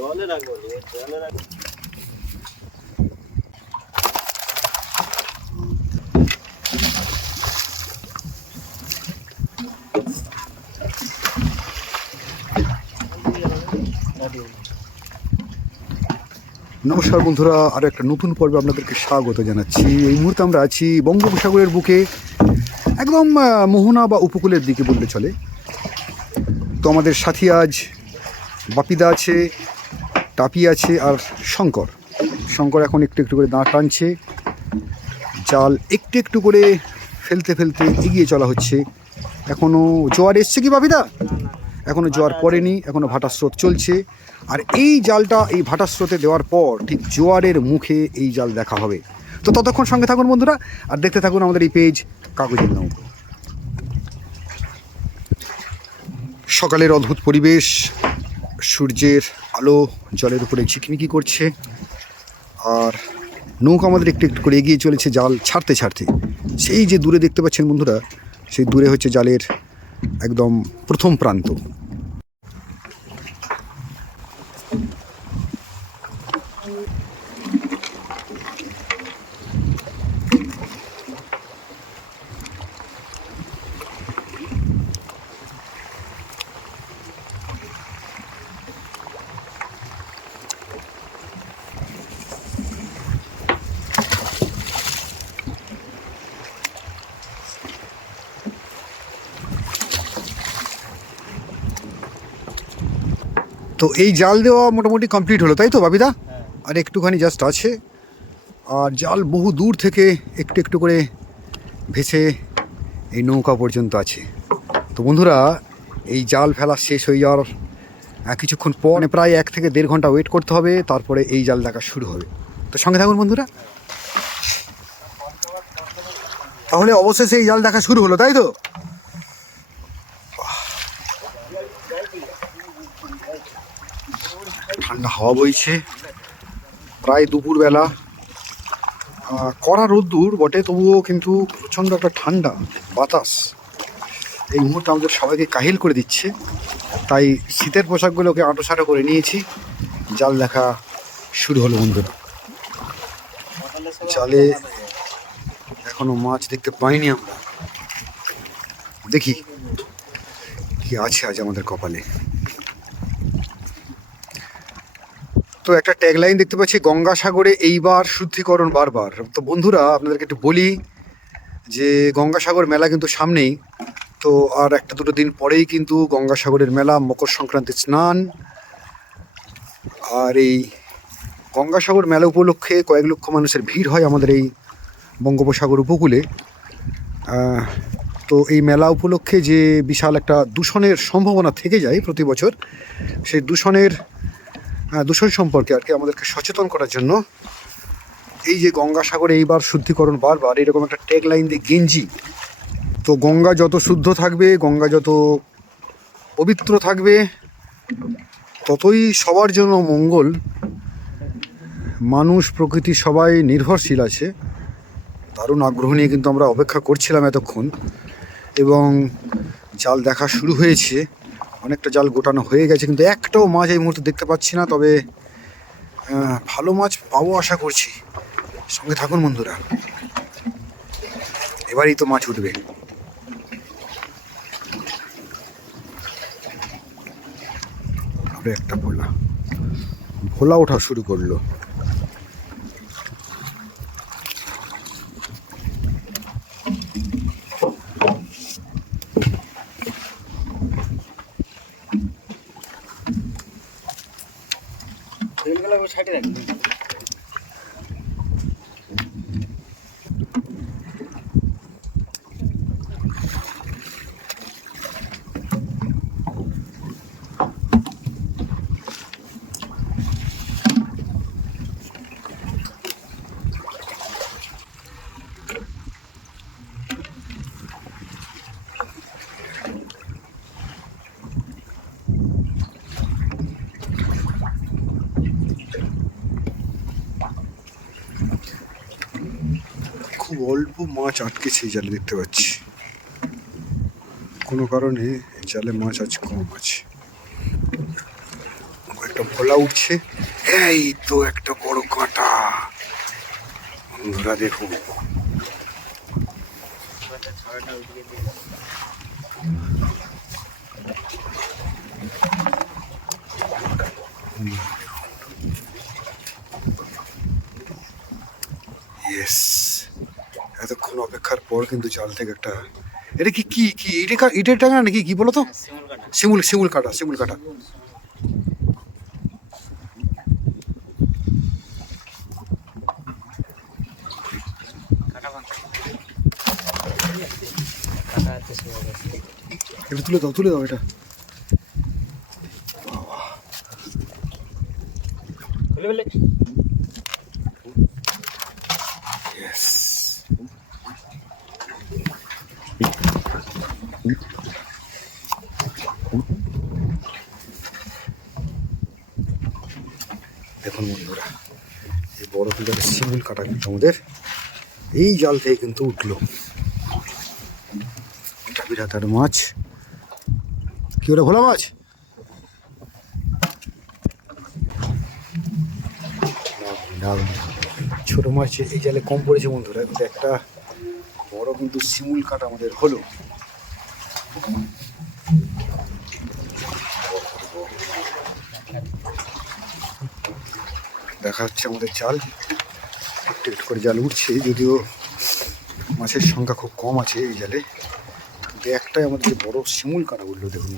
নমস্কার বন্ধুরা, আরও একটা নতুন পর্বে আপনাদেরকে স্বাগত জানাচ্ছি। এই মুহূর্তে আমরা আছি বঙ্গোপসাগরের বুকে, একদম মোহনা বা উপকূলের দিকে বললে চলে। তো আমাদের সাথী আজ বাপিদা আছে, টাপি আছে আর শঙ্কর এখন একটু একটু করে দাঁড় টানছে। জাল একটু একটু করে ফেলতে ফেলতে এগিয়ে চলা হচ্ছে। এখনও জোয়ার এসছে কি বাপিদা? এখনও জোয়ার পড়েনি, এখনও ভাটার স্রোত চলছে। আর এই জালটা এই ভাটার স্রোতে দেওয়ার পর ঠিক জোয়ারের মুখে এই জাল দেখা হবে। তো ততক্ষণ সঙ্গে থাকুন বন্ধুরা, আর দেখতে থাকুন আমাদের এই পেজ কাগজের নৌকো। সকালের অদ্ভুত পরিবেশ, সূর্যের আলো জলের উপরে ঝিকমিকি করছে, আর নৌকা আমাদের একটু একটু করে এগিয়ে চলেছে জাল ছাড়তে ছাড়তে। সেই যে দূরে দেখতে পাচ্ছেন বন্ধুরা, সেই দূরে হচ্ছে জালের একদম প্রথম প্রান্ত। তো এই জাল দেওয়া মোটামুটি কমপ্লিট হলো, তাই তো বাপিদা? আর একটুখানি জাস্ট আছে। আর জাল বহু দূর থেকে একটু একটু করে ভেসে এই নৌকা পর্যন্ত আছে। তো বন্ধুরা, এই জাল ফেলা শেষ হয়ে যাওয়ার কিছুক্ষণ পর, প্রায় 1 থেকে 1.5 ঘন্টা ওয়েট করতে হবে, তারপরে এই জাল দেখা শুরু হবে। তো সঙ্গে থাকুন বন্ধুরা। তাহলে অবশেষে এই জাল দেখা শুরু হলো, তাই তো? ঠান্ডা হাওয়া বইছে, প্রায় দুপুরবেলা। কড়া রোদ্দুর বটে, তবুও কিন্তু প্রচণ্ড একটা ঠান্ডা বাতাস এই মুহূর্তে আমাদের সবাইকে কাহিল করে দিচ্ছে। তাই শীতের পোশাকগুলোকে আঁটোসাঁটো করে নিয়েছি। জাল দেখা শুরু হলো বন্ধুরা। জালে এখনো মাছ দেখতে পাইনি আমরা, দেখি কি আছে আজ আমাদের কপালে। তো একটা ট্যাগলাইন দেখতে পাচ্ছি, গঙ্গাসাগরে এইবার শুদ্ধিকরণ বারবার। তো বন্ধুরা, আপনাদেরকে একটু বলি যে গঙ্গাসাগর মেলা কিন্তু সামনেই। তো আর 1-2 দিন পরেই কিন্তু গঙ্গাসাগরের মেলা, মকর সংক্রান্তির স্নান। আর এই গঙ্গাসাগর মেলা উপলক্ষে কয়েক লক্ষ মানুষের ভিড় হয় আমাদের এই বঙ্গোপসাগর উপকূলে। তো এই মেলা উপলক্ষে যে বিশাল একটা দূষণের সম্ভাবনা থেকে যায় প্রতি বছর, সেই দূষণ সম্পর্কে আর কি আমাদেরকে সচেতন করার জন্য এই যে গঙ্গাসাগরে এইবার শুদ্ধিকরণ বারবার, এরকম একটা ট্যাগ লাইন দিয়ে গেঞ্জি। তো গঙ্গা যত শুদ্ধ থাকবে, গঙ্গা যত পবিত্র থাকবে, ততই সবার জন্য মঙ্গল। মানুষ প্রকৃতি সবাই নির্ভরশীল আছে। দারুণ আগ্রহ নিয়ে কিন্তু আমরা অপেক্ষা করছিলাম এতক্ষণ, এবং জাল দেখা শুরু হয়েছে। অনেকটা জাল গোটানো হয়ে গেছে, কিন্তু একটাও মাছ এই মুহূর্তে দেখতে পাচ্ছি না। তবে ভালো মাছ পাবো আশা করছি। সঙ্গে থাকুন বন্ধুরা, এবারেই তো মাছ উঠবে। একটা ভোলা ওঠা শুরু করলো। খুব অল্প মাছ আটকেছে এই জালে, দেখতে পাচ্ছি। কোনো কারণে জালে মাছ আজ কম আছে। একটা ভোলা উঠছে। এই তো একটা বড় কাঁটা বন্ধুরা, দেখুন ইয়েস, এতক্ষণ অপেক্ষার পর কিন্তু জাল থেকে একটা, এটা কি কি কি ইটের টাকা নাকি কি বলো তো? শিমুল শিমুল কাটা, শিমুল কাটা। এটা তুলে দাও, তুলে দাও এটা। Yes. দেখুন বন্ধুরা, এই বড় কিন্তু একটা শিমুল কাটা কিন্তু আমাদের এই জাল থেকে কিন্তু উঠলো। এটা বিরাট একটা মাছ। কি ওটা, ভোলা মাছ? ছোট মাছ এই জালে কম পড়েছে বন্ধুরা, কিন্তু একটা বড় কিন্তু শিমুল কাটা আমাদের হলো। দেখা হচ্ছে আমাদের জাল একটু একটু করে জাল উঠছে, যদিও মাছের সংখ্যা খুব কম আছে এই জালে, কিন্তু একটাই আমাদের যে বড় শিমুল কাটা উঠলো দেখুন।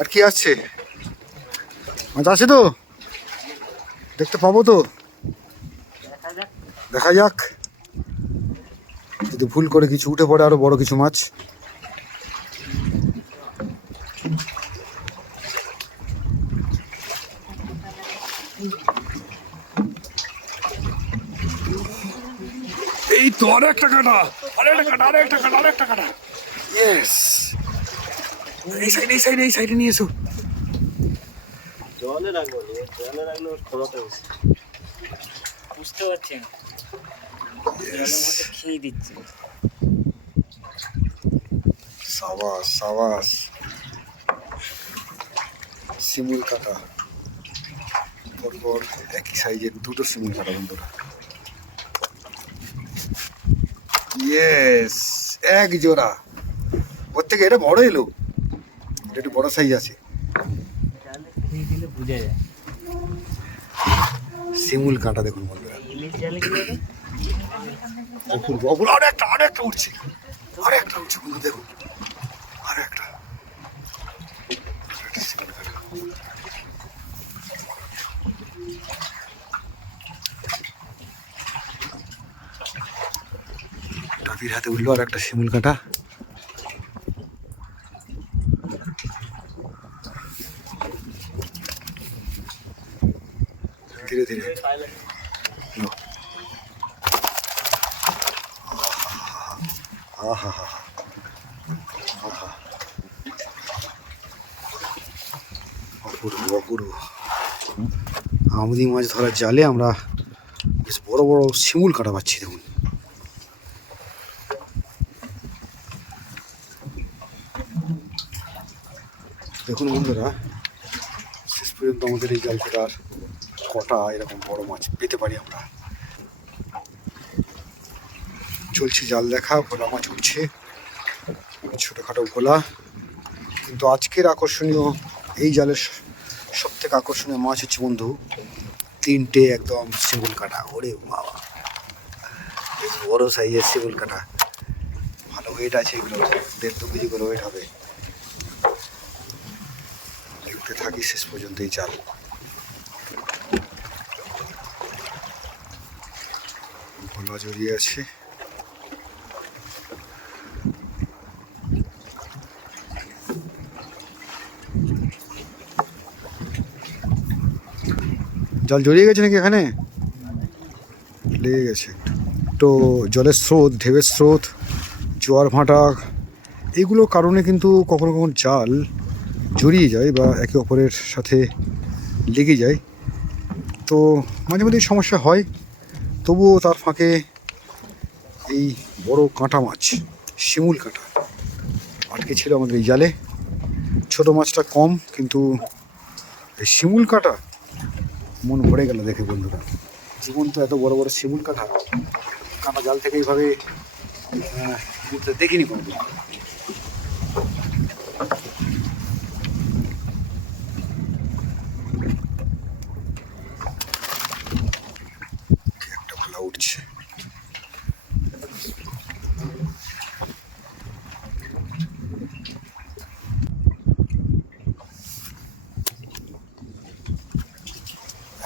আর কি আসছে? মাছ আছে তো, দেখতে পাবো তো, দেখা যাক। যদি ভুল করে কিছু উঠে পড়ে আরো বড় কিছু মাছ। এই তো আরেকটা কাটা, আরেকটা কাটা, আরেকটা কাটা, আরেকটা কাটা। ইয়েস, এই সাইডে, এই সাইডে, এই সাইডে নিয়ে এসো। জলে রাখবো, জলে রাখলে খোলাতে বুঝতে পারছি না, খেয়ে দিচ্ছে। সাবাস সাবাস, শিমুল কাটা পরপর একই সাইজের দুটো শিমুল কাটা বন্ধুরা। ইয়েস, এক জোড়া। ওর থেকে এটা বড় এলো, এটা একটু বড় সাইজ আছে। জালে খেয়ে দিলে বুঝা যায়। শিমুল কাটা দেখুন বন্ধুরা, ইলিশ জালে কি হবে? অপূর্ব অপূর্ব। আরেকটা, আরেকটা উঠছে, আরেকটা উঠছে বন্ধু, দেখুন আরেকটা। টাপির হাতে উঠলো আর একটা শিমুল কাটা। ধীরে ধীরে অপূর্ব অপূর্ব। আমদি মাছ ধরার জালে আমরা বেশ বড় বড় শিমুল কাটা পাচ্ছি দেখুন। দেখুন বন্ধুরা, শেষ পর্যন্ত আমাদের এই জাল থেকে আর কটা এরকম বড় মাছ পেতে পারি আমরা। চলছে জাল দেখা, ভোলা মাছ উঠছে, ছোটোখাটো ভোলা। কিন্তু আজকের আকর্ষণীয় এই জালের সব থেকে আকর্ষণীয় মাছ হচ্ছে বন্ধু তিনটে একদম শিমুল কাটা। ওরে বাবা, বেশ বড় সাইজের শিমুল কাটা, ভালো ওয়েট আছে এগুলো, 1.5-2 কেজি করে ওয়েট হবে। দেখতে থাকি শেষ পর্যন্ত এই জাল। ভোলা জড়িয়ে আছে। জল জড়িয়ে গেছে নাকি এখানে? লেগে গেছে তো। জলের স্রোত, ঢেউয়ের স্রোত, জোয়ার ভাঁটা, এগুলোর কারণে কিন্তু কখনো কখনো জাল জড়িয়ে যায় বা একে অপরের সাথে লেগে যায়। তো মাঝে মাঝে সমস্যা হয়, তবুও তার ফাঁকে এই বড় কাঁটা মাছ, শিমুল কাঁটা আটকে ছিল আমাদের এই জালে। ছোট মাছটা কম, কিন্তু এই শিমুল কাঁটা মন ভরে গেল দেখে বন্ধুরা। জীবন তো এত বড় বড় শিমুল কাঁটা কাঁটা জাল থেকে এইভাবে দেখিনি কোনো। একটা ভালো উঠছে।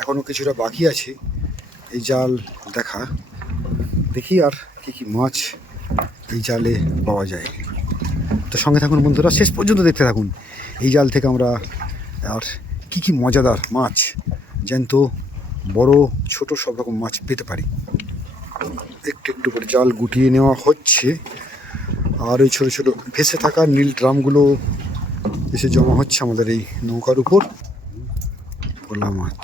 এখনো কিছুটা বাকি আছে এই জাল দেখা, দেখি আর কি কি মাছ এই জালে পাওয়া যায়। তো সঙ্গে থাকুন বন্ধুরা, শেষ পর্যন্ত দেখতে থাকুন। এই জাল থেকে আমরা আর কি কি মজাদার মাছ, জ্যান্ত বড় ছোট সব রকম মাছ পেতে পারি। একটু একটু করে জাল গুটিয়ে নেওয়া হচ্ছে, আর ওই ছোটো ছোটো ভেসে থাকা নীল ড্রামগুলো এসে জমা হচ্ছে আমাদের এই নৌকার উপর। ভোলা মাছ,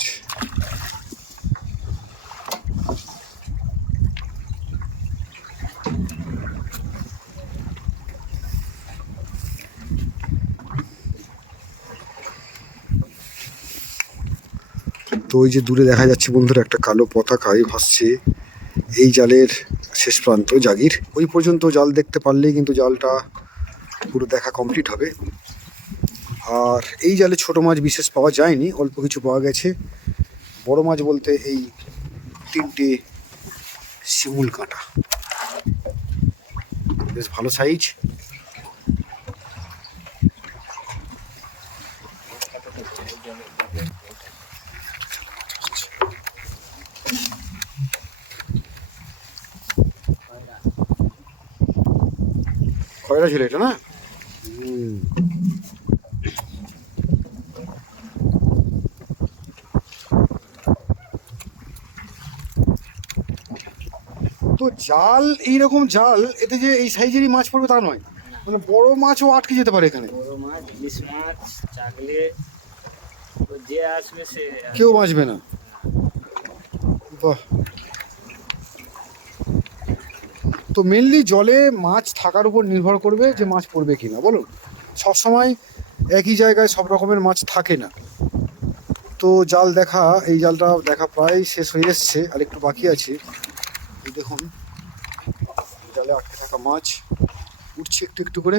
তো ওই যে দূরে দেখা যাচ্ছে বন্ধুরা একটা কালো পতাকায় ভাসছে এই জালের শেষ প্রান্ত জাগির। ওই পর্যন্ত জাল দেখতে পারলেই কিন্তু জালটা পুরো দেখা কমপ্লিট হবে। আর এই জালে ছোট মাছ বিশেষ পাওয়া যায়নি, অল্প কিছু পাওয়া গেছে। বড় মাছ বলতে এই 3টে শিমুল কাঁটা, বেশ ভালো সাইজ। খয়রা ছিল এটা না? তো জাল, এইরকম জাল, এতে যে এই সাইজেরই মাছ পড়বে তা নয়, মানে বড় মাছও আটকে যেতে পারে এখানে। বড় মাছ, ইলিশ মাছ, চাগলে, তো যে আসবে সে কেউ বাঁচবে না। বাহ। তো মেনলি জলে মাছ থাকার উপর নির্ভর করবে যে মাছ পড়বে কিনা, বলুন। সবসময় একই জায়গায় সব রকমের মাছ থাকে না। তো জাল দেখা, এই জালটা দেখা প্রায় শেষ হয়ে এসছে, আর একটু বাকি আছে। এই দেখুন জালে আটকে থাকা মাছ উঠছে একটু একটু করে।